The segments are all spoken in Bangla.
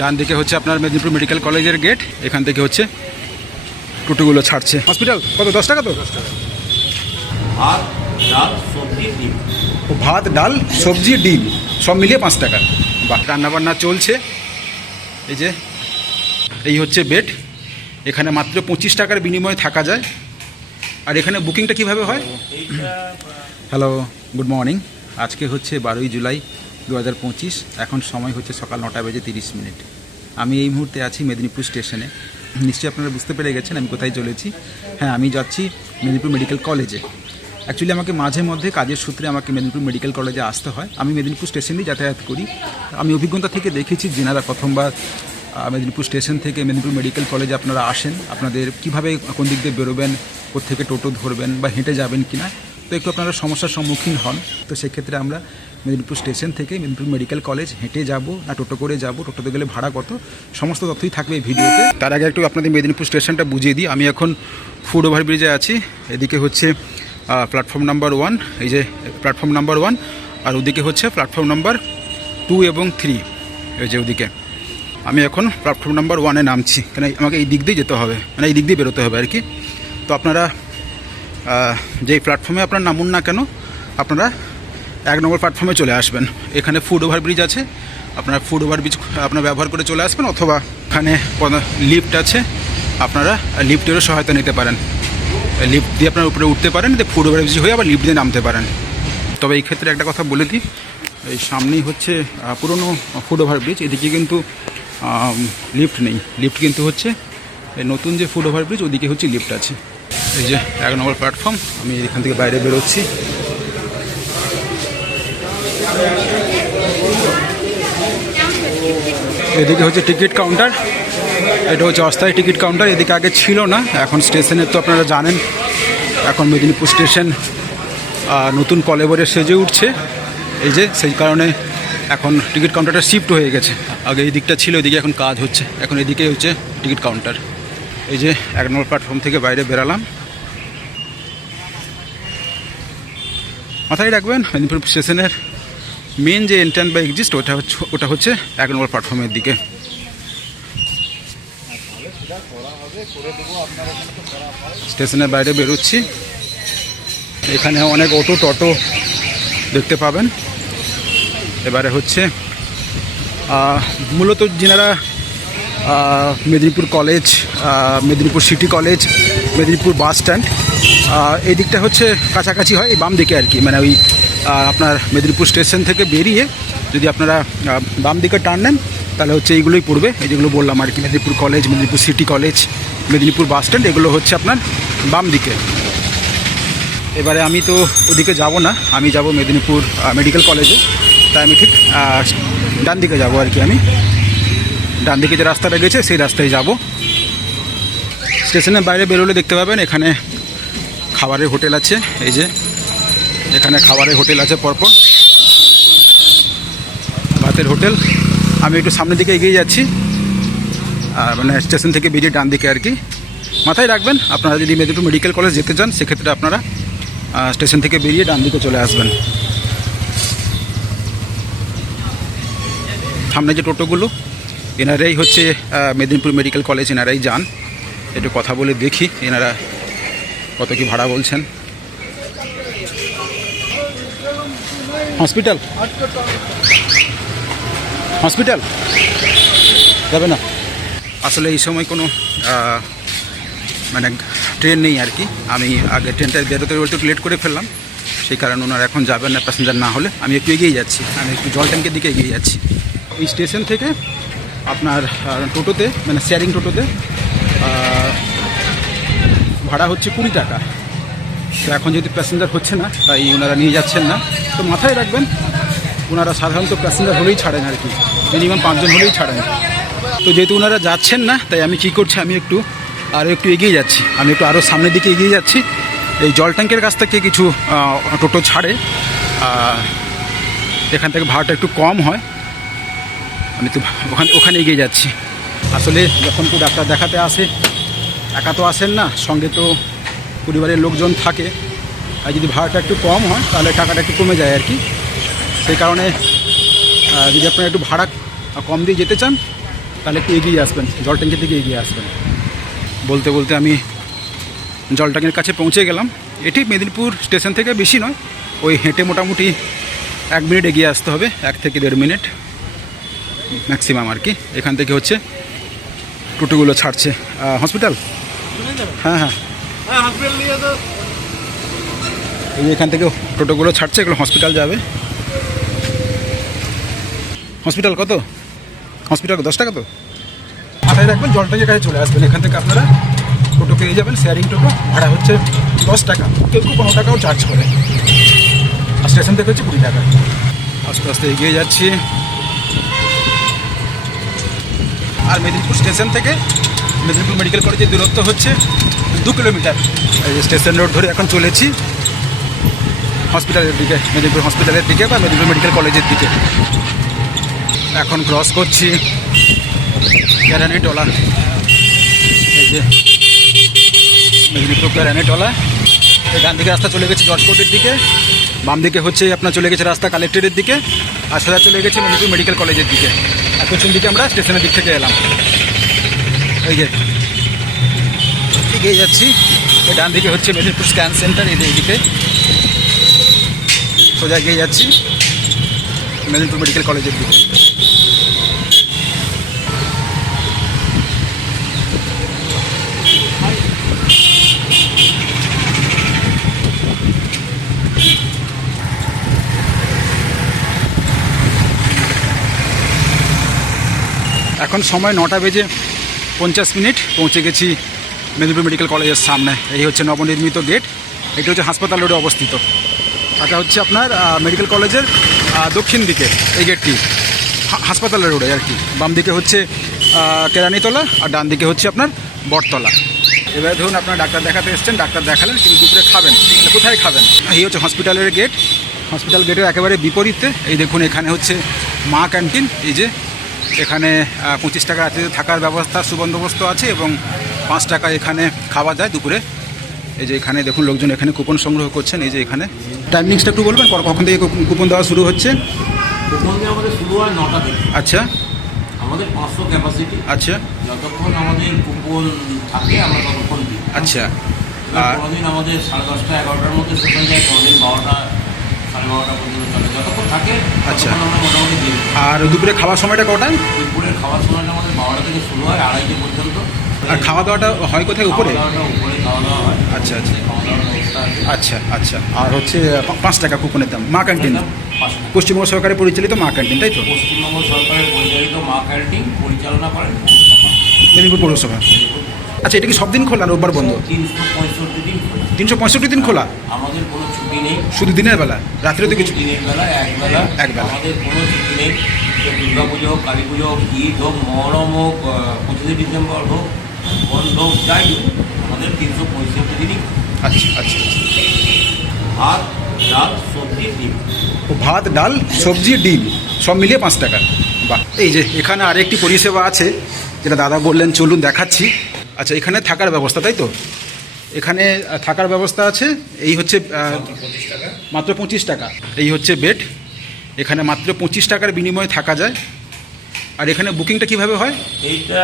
ডান দিকে হচ্ছে আপনার মেদিনীপুর মেডিকেল কলেজের গেট এখান থেকে হচ্ছে টোটোগুলো ছাড়ছে। হসপিটাল? কত দশ টাকা তো? ভাত ডাল সবজি ডিম। ও ভাত ডাল সবজি ডিম সব মিলিয়ে পাঁচ টাকা। বাহ রান্নাবান্না চলছে। এই যে এই হচ্ছে বেড। এখানে মাত্র পঁচিশ টাকার বিনিময়ে থাকা যায়। আর এখানে বুকিংটা কীভাবে হয়? হ্যালো গুড মর্নিং আজকে হচ্ছে বারোই জুলাই। দু হাজার পঁচিশ, এখন সময় হচ্ছে সকাল নটা বেজে তিরিশ মিনিট। আমি এই মুহূর্তে আছি মেদিনীপুর স্টেশনে। নিশ্চয়ই আপনারা বুঝতে পেরে গেছেন, আমি কোথায় চলেছি। হ্যাঁ আমি যাচ্ছি মেদিনীপুর মেডিকেল কলেজে। অ্যাকচুয়ালি আমাকে মাঝে মধ্যে কাজের সূত্রে আমাকে মেদিনীপুর মেডিকেল কলেজে আসতে হয়। আমি মেদিনীপুর স্টেশনেই যাতায়াত করি। আমি অভিজ্ঞতা থেকে দেখেছি যেনারা প্রথমবার মেদিনীপুর স্টেশন থেকে মেদিনীপুর মেডিকেল কলেজে আপনারা আসেন, আপনাদের কীভাবে কোন দিক দিয়ে বেরোবেন থেকে টোটো ধরবেন বা হেঁটে যাবেন কিনা, তো একটু আপনারা সমস্যার সম্মুখীন হন। তো সেক্ষেত্রে আমরা মেদিনীপুর স্টেশন থেকে মেদিনীপুর মেডিকেল কলেজ হেঁটে যাব না টোটো করে যাব, টোটোতে গেলে ভাড়া কত? সমস্ত তথ্যই থাকবে এই ভিডিওতে। তার আগে একটু আপনাদের মেদিনীপুর স্টেশনটা বুঝিয়ে দিই। আমি এখন ফুড ওভারব্রিজে আছি। এদিকে হচ্ছে প্ল্যাটফর্ম নাম্বার ওয়ান এই যে প্ল্যাটফর্ম নাম্বার ওয়ান আর ওদিকে হচ্ছে প্ল্যাটফর্ম নাম্বার টু এবং থ্রি এই যে ওদিকে। আমি এখন প্ল্যাটফর্ম নাম্বার ওয়ানে নামছি। কেন আমাকে এই দিক দিয়ে যেতে হবে। মানে এই দিক দিয়ে বেরোতে হবে আর কি। তো আপনারা যেই প্ল্যাটফর্মে আপনার নামুন না কেন, আপনারা এক নম্বর প্ল্যাটফর্মে চলে আসবেন। এখানে ফুড ওভারব্রিজ আছে। আপনারা ফুড ওভারব্রিজ আপনারা ব্যবহার করে চলে আসবেন অথবা এখানে লিফট আছে। আপনারা লিফটেরও সহায়তা নিতে পারেন। লিফট দিয়ে আপনার উপরে উঠতে পারেন, দিয়ে ফুড ওভারব্রিজ হয়ে আবার লিফট দিয়ে নামতে পারেন। তবে এই ক্ষেত্রে একটা কথা বলে দিই, এই সামনেই হচ্ছে পুরনো ফুড ওভারব্রিজ এদিকে কিন্তু লিফট নেই। লিফট কিন্তু হচ্ছে নতুন যে ফুড ওভারব্রিজ ওদিকে হচ্ছে লিফট আছে। এই যে এক নম্বর প্ল্যাটফর্ম আমি এখান থেকে বাইরে বেরোচ্ছি। এদিকে হচ্ছে টিকিট কাউন্টার। এটা হচ্ছে অস্থায়ী টিকিট কাউন্টার, এদিকে আগে ছিল না, এখন স্টেশনের তো আপনারা জানেন। এখন মেদিনীপুর স্টেশন নতুন কলেবরে সেজে উঠছে। এই যে, সেই কারণে এখন টিকিট কাউন্টারটা শিফট হয়ে গেছে। আগে এই দিকটা ছিল, এদিকে এখন কাজ হচ্ছে। এখন এদিকে হচ্ছে টিকিট কাউন্টার। এই যে, এক নম্বর প্ল্যাটফর্ম থেকে বাইরে বেরালাম। মাথায় রাখবেন, মেদিনীপুর স্টেশনের মেন যে এন্ট্রান বা এক্সিস্ট, ওটা হচ্ছে ওটা হচ্ছে এক নম্বর প্ল্যাটফর্মের দিকে। স্টেশনের বাইরে বেরোচ্ছি। এখানে অনেক অটো টটো দেখতে পাবেন। এবারে হচ্ছে মূলত যেনারা Medinipur college Medinipur city college, Medinipur bus stand এই দিকটা হচ্ছে কাছাকাছি হয় এই বাম দিকে আর কি মানে ওই আপনার মেদিনীপুর স্টেশন থেকে বেরিয়ে যদি আপনারা বাম দিকে টার্ন নেন, তাহলে হচ্ছে এইগুলোই পড়বে। এই যেগুলো বললাম আর কি, Medinipur college, Medinipur city college, Medinipur bus stand, এগুলো হচ্ছে আপনার বাম দিকে। এবারে আমি তো ওদিকে যাব না, আমি যাব মেদিনীপুর মেডিকেল কলেজে। তাই আমি ঠিক ডান দিকে যাব আর কি আমি। ডান দিকে যে রাস্তাটা গেছে, সেই রাস্তায় যাব। স্টেশনের বাইরে বেরোলে দেখতে পাবেন, এখানে খাবারের হোটেল আছে, এই যে এখানে খাবারের হোটেল আছে পরপর। ভাতের হোটেল। আমি একটু সামনের দিকে এগিয়ে যাচ্ছি। আর মানে স্টেশন থেকে বেরিয়ে ডান দিকে আর কি। মাথায় রাখবেন, আপনারা যদি মেদিনীপুর মেডিকেল কলেজ যেতে চান, সেক্ষেত্রে আপনারা স্টেশন থেকে বেরিয়ে ডান দিকে চলে আসবেন। সামনে যে টোটোগুলো, এনারাই হচ্ছে মেদিনীপুর মেডিকেল কলেজ, এনারাই যান। একটু কথা বলে দেখি, এনারা কত কি ভাড়া বলছেন। হসপিটাল? হসপিটাল? যাবে না? আসলে এই সময় কোনো মানে ট্রেন নেই আর কি। আমি আগে ট্রেনটা বেরোতে বেরোতে একটু লেট করে ফেললাম। সেই কারণে ওনারা এখন যাবেন না, প্যাসেঞ্জার না হলে। আমি একটু এগিয়ে যাচ্ছি। আমি একটু জল ট্যাঙ্কের দিকে এগিয়ে যাচ্ছি। এই স্টেশন থেকে আপনার টোটোতে মানে শেয়ারিং টোটোতে ভাড়া হচ্ছে কুড়ি টাকা। তো এখন যেহেতু প্যাসেঞ্জার হচ্ছে না, তাই ওনারা নিয়ে যাচ্ছেন না। তো মাথায় রাখবেন, ওনারা সাধারণত প্যাসেঞ্জার হলেই ছাড়েন আর কি। মিনিমাম পাঁচজন হলেই ছাড়েন। তো যেহেতু ওনারা যাচ্ছেন না, তাই আমি কি করছি, আমি একটু আরও একটু এগিয়ে যাচ্ছি। আমি একটু আরও সামনের দিকে এগিয়ে যাচ্ছি। এই জল ট্যাঙ্কের কাছ থেকে কিছু টোটো ছাড়ে। এখান থেকে ভাড়াটা একটু কম হয়। আমি তো ওখানে ওখানে এগিয়ে যাচ্ছি। আসলে যখন কেউ ডাক্তার দেখাতে আসে, একা তো আসেন না, সঙ্গে তো পরিবারের লোকজন থাকে। আর যদি ভাড়াটা একটু কম হয় তাহলে টাকাটা একটু কমে যায় আর কি। সেই কারণে যদি আপনারা একটু ভাড়া কম দিয়ে যেতে চান তাহলে একটু এগিয়ে আসবেন জল ট্যাঙ্কির দিকে এগিয়ে আসবেন। বলতে বলতে আমি জল ট্যাঙ্কির কাছে পৌঁছে গেলাম। এটি মেদিনীপুর স্টেশন থেকে বেশি নয় ওই হেঁটে মোটামুটি এক মিনিট এগিয়ে আসতে হবে এক থেকে দেড় মিনিট ম্যাক্সিমাম আর কি। এখান থেকে হচ্ছে টোটোগুলো ছাড়ছে। হসপিটাল? হ্যাঁ হ্যাঁ। এখান থেকে টোটোগুলো ছাড়ছে, এগুলো হসপিটাল যাবে। হসপিটাল কত? হসপিটাল দশ টাকা তো? মাথায় রাখবেন জলটাকে কাছে চলে আসবেন। এখান থেকে আপনারা টোটো পেয়ে যাবেন শেয়ারিং টোটো। ভাড়া হচ্ছে দশ টাকা। কেউ কেউ পনেরো টাকাও চার্জ করে। আর স্টেশন থেকে হচ্ছে কুড়ি টাকা। আস্তে আস্তে এগিয়ে যাচ্ছি। আর মেদিনীপুর স্টেশন থেকে মেদিনীপুর মেডিকেল কলেজের দূরত্ব হচ্ছে দু কিলোমিটার। স্টেশন রোড ধরে এখন চলেছি হসপিটালের দিকে, মেদিনীপুর হসপিটালের দিকে বা মেদিনীপুর মেডিকেল কলেজের দিকে। এখন ক্রস করছি ক্যারানিটোলা এই যে মেদিনীপুর এই ডান দিকে রাস্তা চলে গেছে জর্জকোটের দিকে। বাম দিকে হচ্ছে আপনার চলে গেছে রাস্তা কালেক্টরের দিকে। আর সোজা চলে গেছে মেদিনীপুর মেডিকেল কলেজের দিকে। আর পেছন দিকে আমরা স্টেশনের দিক থেকে এলাম। এই যে এগিয়ে যাচ্ছি। ডান দিকে হচ্ছে মেদিনীপুর স্ক্যান সেন্টার, এই এইদিকে সোজা এগিয়ে যাচ্ছি মেদিনীপুর মেডিকেল কলেজের দিকে। এখন সময় নটা বেজে পঞ্চাশ মিনিট পৌঁছে গেছি মেদিনীপুর মেডিকেল কলেজের সামনে। এই হচ্ছে নবনির্মিত গেট। এটি হচ্ছে হাসপাতাল রোডে অবস্থিত। এটা হচ্ছে আপনার মেডিকেল কলেজের দক্ষিণ দিকে এই গেটটি। হাসপাতাল রোডে আর কি। বাম দিকে হচ্ছে কেরানীতলা আর ডান দিকে হচ্ছে আপনার বটতলা। এবারে ধরুন আপনার ডাক্তার দেখাতে এসছেন, ডাক্তার দেখালেন কিন্তু দুপুরে খাবেন। কোথায় খাবেন? এই হচ্ছে হসপিটালের গেট। হসপিটাল গেটের একেবারে বিপরীতে, এই দেখুন এখানে হচ্ছে মা ক্যান্টিন, এই যে এখানে পঁচিশ টাকা রাতে থাকার ব্যবস্থা সুবন্দোবস্ত আছে এবং পাঁচ টাকা এখানে খাওয়া যায় দুপুরে। এই যে এখানে দেখুন লোকজন এখানে কুপন সংগ্রহ করছেন এই যে এখানে। টাইমিংসটা একটু বলবেন কখন থেকে কুপন- দেওয়া শুরু হচ্ছে? প্রথম দিন আমাদের শুরু হয় নটা থেকে। আচ্ছা। আমাদের পাঁচশো ক্যাপাসিটি আচ্ছা। যতক্ষণ আমাদের কুপন থাকে আমরা ততক্ষণ দিই। আচ্ছা। আর কোনোদিন আমাদের সাড়ে দশটা এগারোটার মধ্যে হয়ে যায় কোনোদিন বারোটা সাড়ে বারোটা পর্যন্ত চলে। যতক্ষণ থাকে আচ্ছা। আমরা মোটামুটি দিই। আর দুপুরে খাওয়ার সময়টা কটায় দুপুরের খাওয়ার সময়টা আমাদের বারোটা থেকে শুরু হয় আড়াইটে পর্যন্ত। আর খাওয়া দাওয়াটা হয় কোথায় উপরে? আচ্ছা আচ্ছা। আচ্ছা আচ্ছা। আর হচ্ছে পাঁচ টাকা কুপনের দাম। মা ক্যান্টিন? পশ্চিমবঙ্গ সরকারের পরিচালিত মা ক্যান্টিন তাই তো? পশ্চিমবঙ্গ সরকারের পরিচালিত মা ক্যান্টিন পরিচালনা করেন পৌরসভা। মেদিনীপুর পৌরসভা। আচ্ছা এটা কি সব দিন খোলা রোববার বন্ধ? তিনশো পঁয়ষট্টি দিন খোলা। তিনশো পঁয়ষট্টি দিন খোলা? আমাদের কোনো শুধু দিনের বেলা? রাত্রে তো কিছু? দিনের বেলা এক বেলা। একবেলা। আমাদের কোনো ছুটি নেই। দুর্গা পুজো হোক কালী পুজো হোক ঈদ হোক মহরম হোক পঁচিশে ডিসেম্বর হোক বন্ধ হোক যাই আমাদের তিনশো পঁয়ষট্টি দিনই। আচ্ছা আচ্ছা আচ্ছা। ভাত ডাল সবজি ডিম। ভাত ডাল সবজি ডিম সব মিলিয়ে পাঁচ টাকা। বাহ এই যে এখানে আরেকটি পরিষেবা আছে যেটা দাদা বললেন চলুন দেখাচ্ছি। আচ্ছা এখানে থাকার ব্যবস্থা তাই তো? এখানে থাকার ব্যবস্থা আছে। এই হচ্ছে মাত্র পঁচিশ টাকা। এই হচ্ছে বেড এখানে মাত্র পঁচিশ টাকার বিনিময়ে থাকা যায়। আর এখানে বুকিংটা কীভাবে হয়? এইটা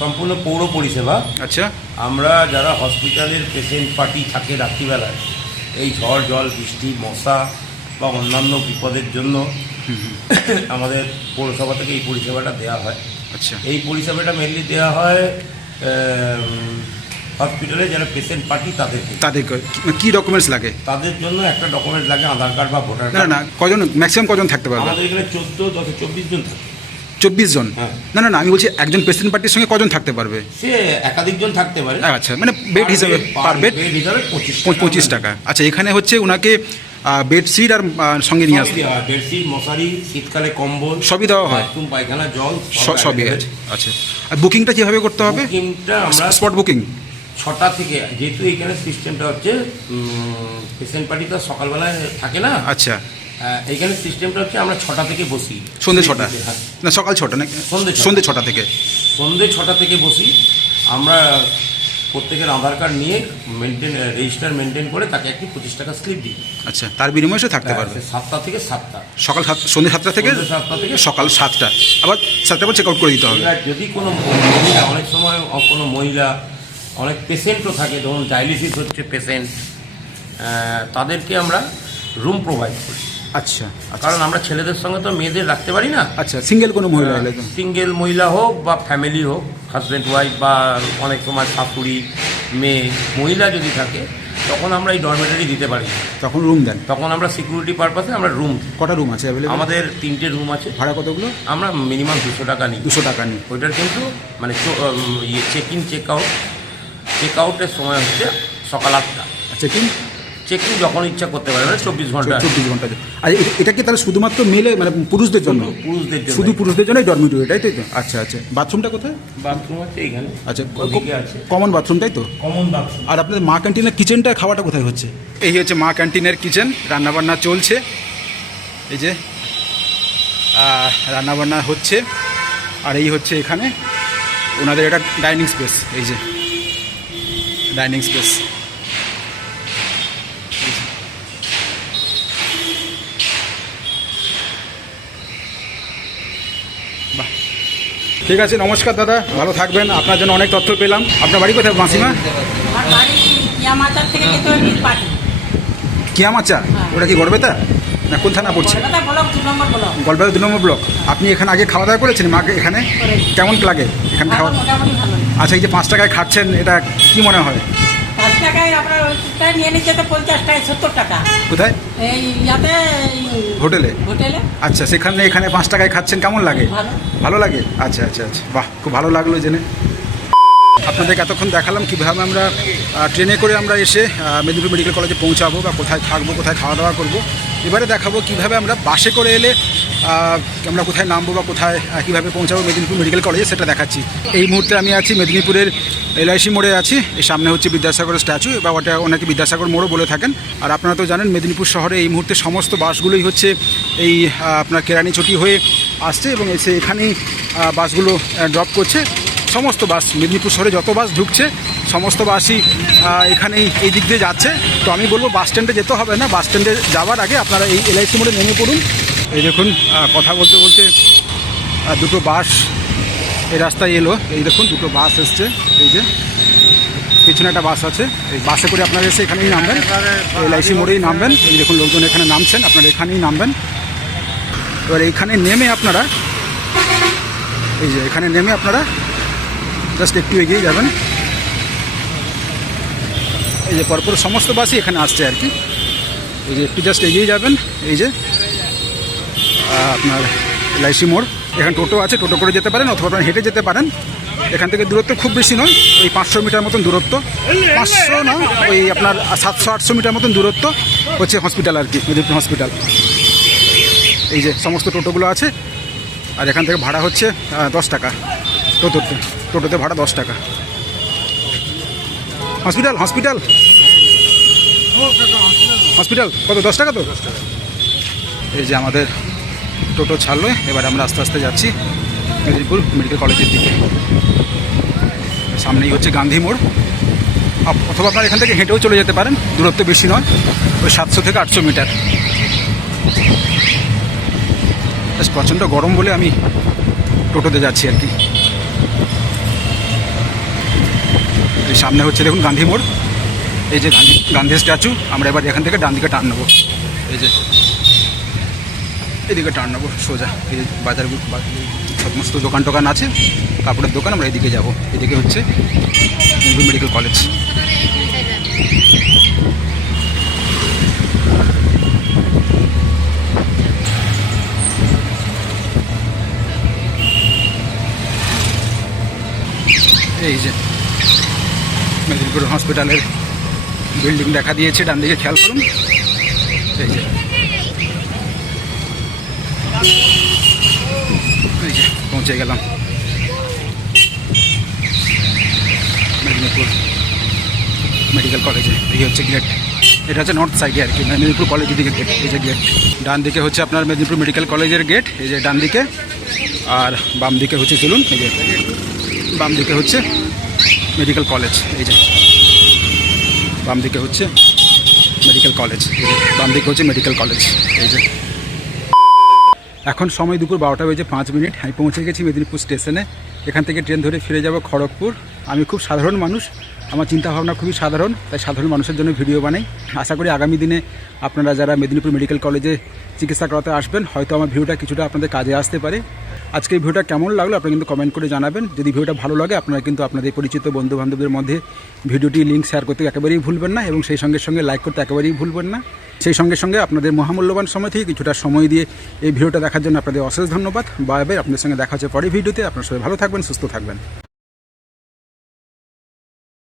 সম্পূর্ণ পৌর পরিষেবা। আচ্ছা। আমরা যারা হসপিটালের পেশেন্ট পার্টি থাকে রাত্রিবেলায় এই ঝড় জল বৃষ্টি মশা বা অন্যান্য বিপদের জন্য আমাদের পৌরসভা থেকে এই পরিষেবাটা দেওয়া হয়। আচ্ছা। এই পরিষেবাটা মেনলি দেওয়া হয় হসপিটালে যারা পেশেন্ট পার্টি তাদেরকে। তাদের কি ডকুমেন্টস লাগে? তাদের জন্য একটা ডকুমেন্ট লাগে আধার কার্ড বা ভোটার না কার্ড। না কজন ম্যাক্সিমাম কজন থাকতে পারবে? আমাদের এখানে চোদ্দ দশ চব্বিশ জন থাকে। চব্বিশ জন? হ্যাঁ। না না না আমি বলছি একজন পেশেন্ট পার্টির সঙ্গে কজন থাকতে পারবে? সে একাধিক জন থাকতে পারে। আচ্ছা মানে বেড হিসাবে পার বেড হিসাবে পঁচিশ টাকা। আচ্ছা এখানে হচ্ছে ওনাকে বেডশিট আর সঙ্গে নিয়ে আসতে বেডশিট মশারি শীতকালে কম্বল সবই দেওয়া হয়? পায়খানা জল সবই আছে। আচ্ছা আর বুকিংটা কীভাবে করতে হবে? বুকিংটা আমরা স্পট বুকিং ছটা থেকে যেহেতু এখানে সিস্টেমটা হচ্ছে পেশেন্ট পার্টি তো সকালবেলায় থাকে না। আচ্ছা। এইখানে সিস্টেমটা হচ্ছে আমরা ছটা থেকে বসি। সন্ধে ছটা? হ্যাঁ। না সকাল ছটা না সন্ধে সন্ধে ছটা থেকে। সন্ধে ছটা থেকে বসি। আমরা প্রত্যেকের আধার কার্ড নিয়ে মেনটেন রেজিস্টার মেনটেন করে তাকে একটি পঁচিশ টাকা স্লিপ দিই। আচ্ছা তার বিনিময়ে সে থাকতে পারবে। সাতটা থেকে সাতটা। সকাল সাত সন্ধ্যে সাতটা থেকে সাতটা থেকে সকাল সাতটা। আবার সাতটা পর চেক আউট করে দিতে হবে। যদি কোনো মহিলা অনেক সময় কোনো মহিলা অনেক পেশেন্টও থাকে ধরুন ডায়ালিসিস হচ্ছে পেশেন্ট তাদেরকে আমরা রুম প্রোভাইড করি। আচ্ছা আচ্ছা। কারণ আমরা ছেলেদের সঙ্গে তো মেয়েদের রাখতে পারি না। আচ্ছা সিঙ্গেল কোনো মহিলা হলে সিঙ্গেল মহিলা হোক বা ফ্যামিলি হোক হাজব্যান্ড ওয়াইফ বা অনেক সময় শাশুড়ি মেয়ে মহিলা যদি থাকে তখন আমরা এই ডরমেটারি দিতে পারি তখন রুম দেন। তখন আমরা সিকিউরিটি পারপাসে আমরা রুম কটা রুম আছে অ্যাভেলেবল আমাদের তিনটে রুম আছে। ভাড়া কতগুলো? আমরা মিনিমাম দুশো টাকা নিই। দুশো টাকা নিই। ওইটার কিন্তু মানে check in check out check আউটের সময় হচ্ছে সকাল আটটা। আচ্ছা কি চেক ইন যখন ইচ্ছা করতে পারে মানে চব্বিশ ঘণ্টা। চব্বিশ ঘণ্টা। আর এটা কি তাহলে শুধুমাত্র মেলে মানে পুরুষদের জন্য? পুরুষদের জন্য শুধু পুরুষদের জন্যই ডরমিটরি এটাই তাই তো? আচ্ছা আচ্ছা। বাথরুমটা কোথায়? বাথরুম আছে এইখানে আচ্ছা আছে। কমন বাথরুম তাই তো? কমন বাথরুম আর আপনাদের মা ক্যান্টিনের কিচেনটা খাওয়াটা কোথায় হচ্ছে? এই হচ্ছে মা ক্যান্টিনের কিচেন রান্নাবান্না চলছে। এই যে রান্নাবান্না হচ্ছে। আর এই হচ্ছে এখানে ওনাদের এটা ডাইনিং স্পেস এই যে। ডাইনিং স্পেস বাহ। ঠিক আছে নমস্কার দাদা ভালো থাকবেন। আপনার জন্য অনেক তথ্য পেলাম। আপনার বাড়ি কোথায় মাসিমা? কিয়ামাচা ওটা কি গড়বেতা? না কোন থানা পড়ছে? ব্লক দু নম্বর ব্লক। আপনি এখানে আগে খাওয়া দাওয়া করেছেন? মাকে এখানে? কেমন লাগে এখানে খাওয়া? আচ্ছা এই যে পাঁচ টাকায় খাচ্ছেন এটা কি মনে হয়? পাঁচ টাকায় আপনার নিয়ে নিচ্ছে তো পঞ্চাশ টাকায় সত্তর টাকা? কোথায়? এই ইয়াতে হোটেলে? হোটেলে। আচ্ছা সেখানে এখানে পাঁচ টাকায় খাচ্ছেন কেমন লাগে? ভালো লাগে? আচ্ছা আচ্ছা আচ্ছা। বাহ খুব ভালো লাগল জেনে। আপনাদের এতক্ষণ দেখালাম কীভাবে আমরা ট্রেনে করে আমরা এসে মেদিনীপুর মেডিকেল কলেজে পৌঁছাবো বা কোথায় থাকব, কোথায় খাওয়া দাওয়া করব। এবারে দেখাবো কীভাবে আমরা বাসে করে এলে আমরা কোথায় নামবো বা কোথায় কীভাবে পৌঁছাবো মেদিনীপুর মেডিকেল কলেজে সেটা দেখাচ্ছি। এই মুহূর্তে আমি আছি মেদিনীপুরের এলআইসি মোড়ে আছি। এই সামনে হচ্ছে বিদ্যাসাগরের স্ট্যাচু বা ওটা ওনাকে বিদ্যাসাগর মোড়ও বলে থাকেন। আর আপনারা তো জানেন মেদিনীপুর শহরে এই মুহূর্তে সমস্ত বাসগুলোই হচ্ছে এই আপনার কেরানি ছুটি হয়ে আসছে এবং এসে এখানেই বাসগুলো ড্রপ করছে। সমস্ত বাস মেদিনীপুর শহরে যত বাস ঢুকছে, সমস্ত বাসই এখানেই এই দিক দিয়ে যাচ্ছে। তো আমি বলব, বাস স্ট্যান্ডে যেতে হবে না, বাস স্ট্যান্ডে যাওয়ার আগে আপনারা এই এলআইসি মোড়ে নেমে পড়ুন। এই দেখুন কথা বলতে বলতে দুটো বাস এই রাস্তায় এলো। এই দেখুন, দুটো বাস এসছে। এই যে, পিছনে একটা বাস আছে। এই বাসে করে আপনারা এসে এখানেই নামবেন। এলআইসি মোড়েই নামবেন। এই দেখুন, লোকজন এখানে নামছেন, আপনারা এখানেই নামবেন। এবার এইখানে নেমে আপনারা, এই যে, এখানে নেমে আপনারা জাস্ট একটু এগিয়ে যাবেন। এই যে পরপর সমস্ত বাসই এখানে আসছে আর কি। এই যে একটু জাস্ট এগিয়ে যাবেন, এই যে আপনার এলআইসি মোড়। এখানে টোটো আছে, টোটো করে যেতে পারেন অথবা আপনারা হেঁটে যেতে পারেন। এখান থেকে দূরত্ব খুব বেশি নয়, ওই পাঁচশো মিটার মতন দূরত্ব। পাঁচশো না, ওই আপনার সাতশো, আটশো মিটার মতন দূরত্ব হচ্ছে হসপিটাল আর কি মেদিনীপুর হসপিটাল এই যে সমস্ত টোটোগুলো আছে, আর এখান থেকে ভাড়া হচ্ছে দশ টাকা। টোটোতে টোটোতে ভাড়া দশ টাকা। Hospital hospital. হসপিটাল, কত, দশ টাকা তো? এই যে আমাদের টোটো ছাড়লো, এবার আমরা আস্তে আস্তে যাচ্ছি মেদিনীপুর মেডিকেল কলেজের দিকে। সামনেই হচ্ছে গান্ধী মোড়। অথবা আপনারা এখান থেকে হেঁটেও চলে যেতে পারেন, দূরত্ব বেশি নয়, ওই সাতশো থেকে আটশো মিটার। প্রচণ্ড গরম বলে আমি টোটোতে যাচ্ছি আর কি এই সামনে হচ্ছে দেখুন গান্ধী মোড়। এই যে গান্ধী গান্ধী স্ট্যাচু, আমরা এবার এখান থেকে ডান দিকে টান নেব। এই যে এদিকে টান নেব, সোজা। এই বাজার সমস্ত দোকান টোকান আছে, কাপড়ের দোকান, আমরা এদিকে যাব। এদিকে হচ্ছে মেডিকেল কলেজ এই যে মেদিনীপুর হসপিটালের বিল্ডিং দেখা দিয়েছে, ডান দিকে খেয়াল করুন। এই যে। পৌঁছে গেলাম। মেদিনীপুর মেডিকেল কলেজে, এই হচ্ছে গেট এটা হচ্ছে নর্থ সাইডে আর কি, মেদিনীপুর কলেজের দিকে গেট এই যে গেট ডান দিকে হচ্ছে আপনার মেদিনীপুর মেডিকেল কলেজের গেট এই যে ডান দিকে। আর বাম দিকে হচ্ছে চলুন, এই বাম দিকে হচ্ছে মেডিকেল কলেজ এই যে। বাম দিকে হচ্ছে মেডিকেল কলেজ বাম দিকে হচ্ছে মেডিকেল কলেজ এই যে। এখন সময় দুপুর বারোটা বেজে পাঁচ মিনিট। আমি পৌঁছে গেছি মেদিনীপুর স্টেশনে। এখান থেকে ট্রেন ধরে ফিরে যাব খড়গপুর। আমি খুব সাধারণ মানুষ। আমার চিন্তাভাবনা খুবই সাধারণ, তাই সাধারণ মানুষের জন্য ভিডিও বানাই। আশা করি আগামী দিনে আপনারা যারা মেদিনীপুর মেডিকেল কলেজে চিকিৎসা করাতে আসবেন, হয়তো আমার ভিডিওটা কিছুটা আপনাদের কাজে আসতে পারে। আজকে এই ভিডিওটা কেমন লাগল আপনারা কিন্তু কমেন্ট করে জানাবেন। যদি ভিডিওটা ভালো লাগে, আপনারা কিন্তু আপনাদের পরিচিত বন্ধু বান্ধবদের মধ্যে ভিডিওটি লিঙ্ক শেয়ার করতে একেবারেই ভুলবেন না এবং সেই সঙ্গে সঙ্গে লাইক করতে একেবারেই ভুলবেন না। সেই সঙ্গে সঙ্গে আপনাদের মহামূল্যবান সময় থেকে কিছুটা সময় দিয়ে এই ভিডিওটা দেখার জন্য আপনাদের অশেষ ধন্যবাদ। বা এবার আপনাদের সঙ্গে দেখা হচ্ছে পরে ভিডিওতে। আপনার সবাই ভালো থাকবেন, সুস্থ থাকবেন।